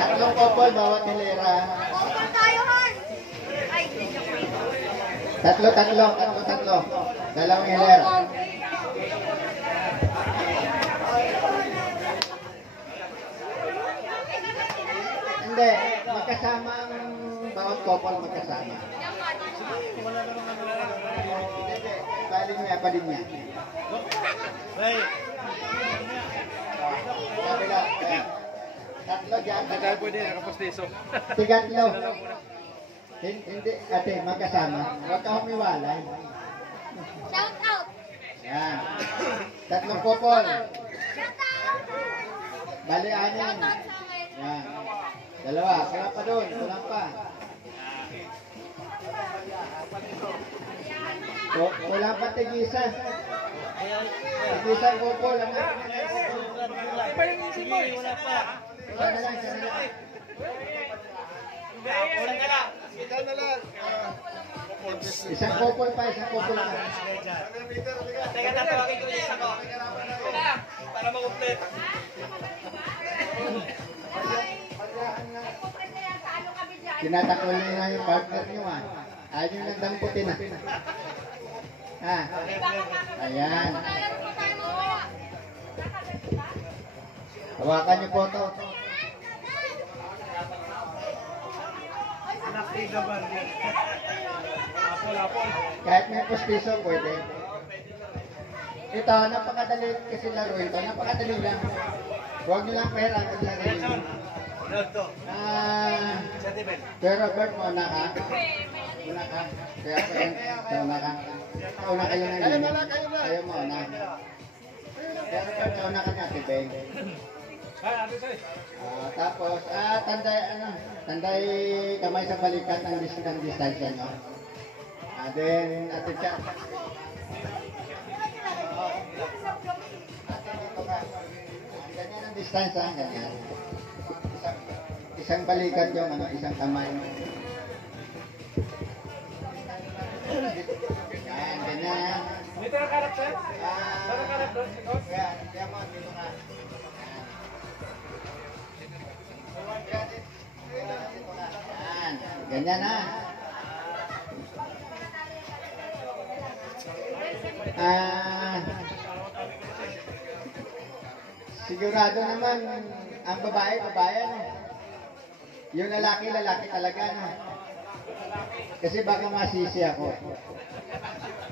Tatlong couple bawat hilera. Couple tayo, Han. Ay, Tatlo. Dalawang hilera. Hindi, magkasama ang bawat couple magkasama. Paling niya. Kabila. Tatlo dyan. Dahil pwede, nakapostiso. Tigatlo. Hindi, ate, magkasama. Huwag ka humiwalay. shout out. Yan. Tatlong couple. Shout out. Bali, anin. Shout out sa akin. Yan. Dalawa. Kulang pa doon. Kulang pa. Kulang pa tigisa. Tigisa couple. Sige, wala pa. Sana lang. Isang couple pa. Teka, tatawagin ko yung isa ko. Para mag-uplet. Tinatakol niyo nga yung partner niyo ayaw nyo nang damputin Ayan. Hawakan niyo po ito. Kahit may postiso, pwede. Ito, napakadali kasi laro ito. Napakadali lang. Huwag nyo lang pera. Pero Bert, mauna ka. Kaya ko yan. Mauna ka. Mauna kayo na yun. Kayo mauna. Pero Bert, mauna ka natin, Ben. Tapos, tanday kamay sa balikat ang distansya nyo. Then, ate siya. Ganyan ang distansya, ganyan. Isang balikat yung isang kamay. Ganyan. Dito na karap, sir? Saan karap doon? Kaya mo, dito ka. Ganyan na. Sigurado naman ang babae. Yung lalaki talaga Kasi baka masisi ako.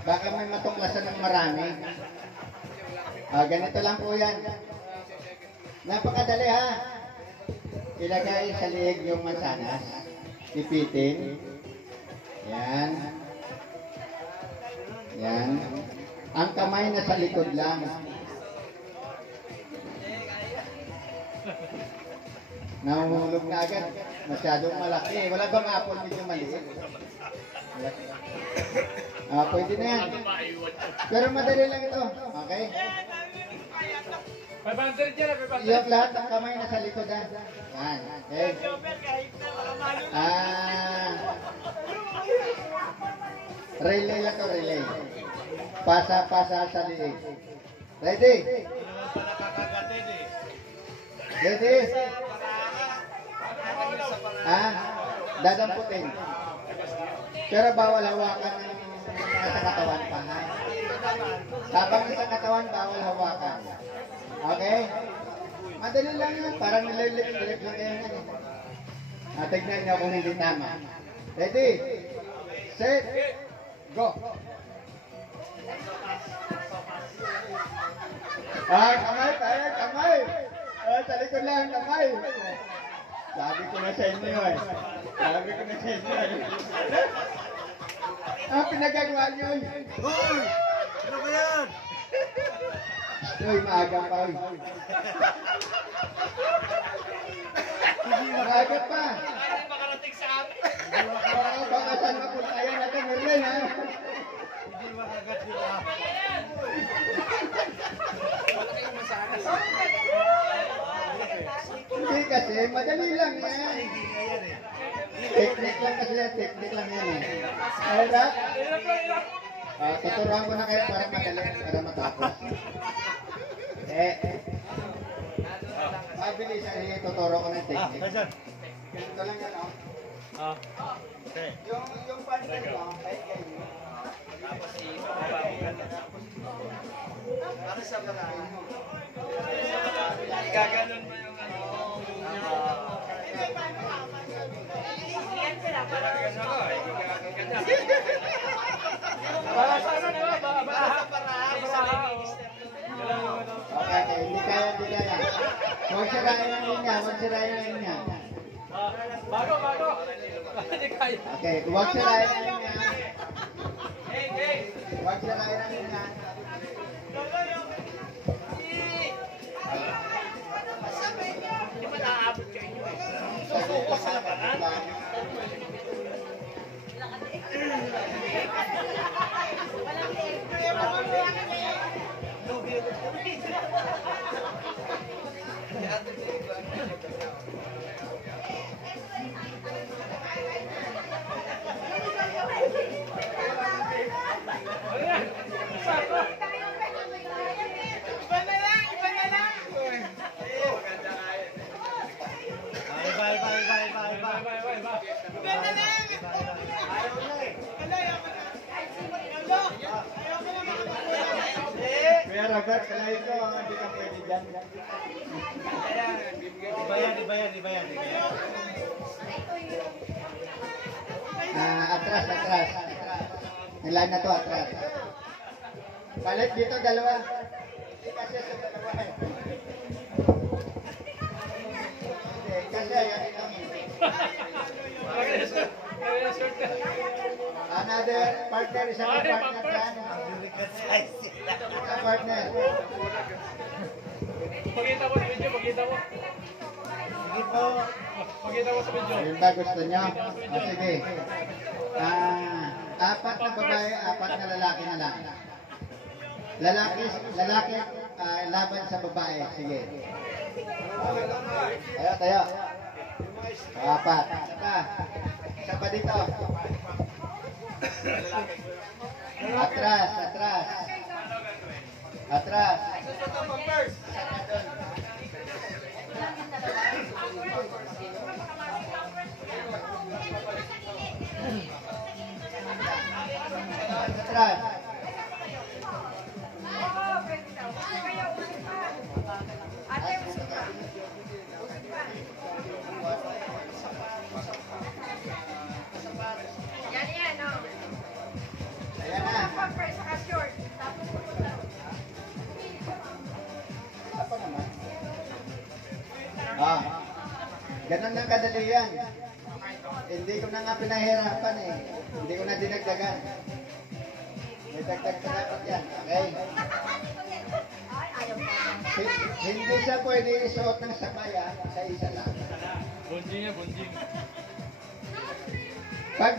Baka may matuklasan ng marami. Ganito lang po yan. Napakadali Ilagay sa liig yung mansanas. Pipitin. Yan. Ang kamay na sa likod lang. Nahuhulog na agad. Masyadong malaki. Wala bang apple medyo maliit? Pwede na yan. Pero madali lang ito. Okay? 500 dyan, 500. Yung lahat ng kamay na sa likod Yan. Okay. Relay lang ito, relay. Pasa sa liig. Ready? Ready? Dadamputin. Pero bawal hawakan ng nasa katawan pa. Habang nasa katawan, bawal hawakan. Okay? Madali lang yan. Parang nililip-lip lang yan. Tignan nyo kung hindi tama. Ready? Set? Go! Kamay! Sa likod lang, kamay! Sabi ko na sa inyo pinagagawa nyo Hoy! Ano ba yan? Maaga pa Maaga pa! Ay, makarating sa amin. Baka saan mapuntayan natin, Merlin, Hindi makagat nila. Wala kayong masanas. Hindi kasi, madali lang yan. Technique lang kasi yan, technique lang yan Alright? Tuturuan ko na kayo para madali, para matapos. Mabilis ay tuturo ko ng technique. Ganito lang yan, oh. Yung partner ko, kahit kayo. Tapos ibababa mo ganun. Para sa barangay mo. Gaganon mo yung ano. Para sa ano diba? Para sa parang. Okay, hindi kaya, hindi kaya. Huwag sirain ang linya, huwag sirain ang linya. Bago. Hindi kaya. Okay, huwag sirain ang linya. Huwag sirain ang linya. Hindi ba naaabot kayo? Kuya Robert, kalahin ko, hindi ka pwede dyan. Ibayan. Atras. Ilan na to, atras. Palit dito, dalawa. Kasi sa dalawa eh. Kasi yan lang. Another partner, isang partner dyan. Isang partner. Pakita mo sa video, pakita mo. Pakita mo sa video. Yun ba gusto nyo? O sige. Apat na babae, apat na lalaki na lang. Lalaki laban sa babae. Sige. Tayo. Apat. Isa pa dito. Atras. Atras. Ayan na. Apa naman? Ganun lang kadali yan. Hindi ko na nga pinahirapan eh. Hindi ko na dinagdagan. May dagdag pa dapat yan. Okay? Hindi siya pwede isuot ng sabay sa isa lang. Bonjing. Pag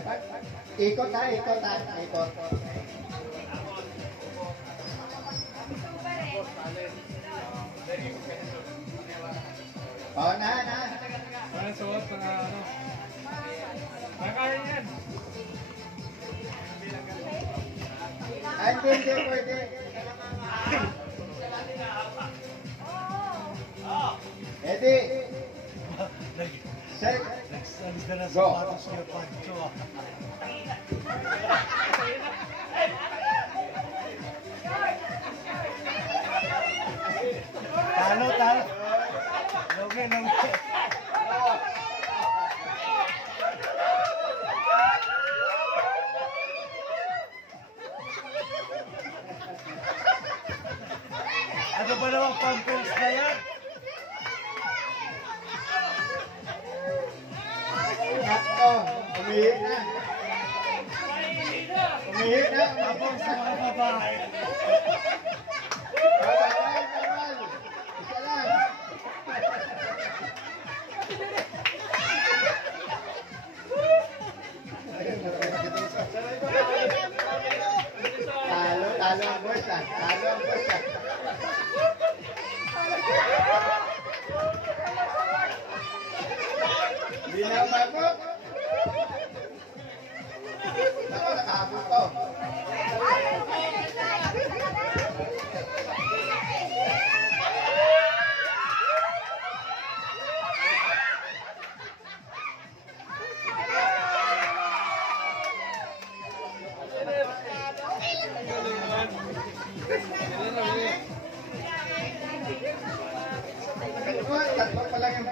ikot. Na. Parang suot ng ano. Nakakain yan. Hindi pwede. Eddie. Sir. Go. Talo. Loge. Ano ba naman pampers na yan? Nakto. Umihit na. Tapos sa mga babae. Bawal. Isa lang. Talo ang boss. Hindi na umabot. Ako, nakahabot to. Sige na, sige.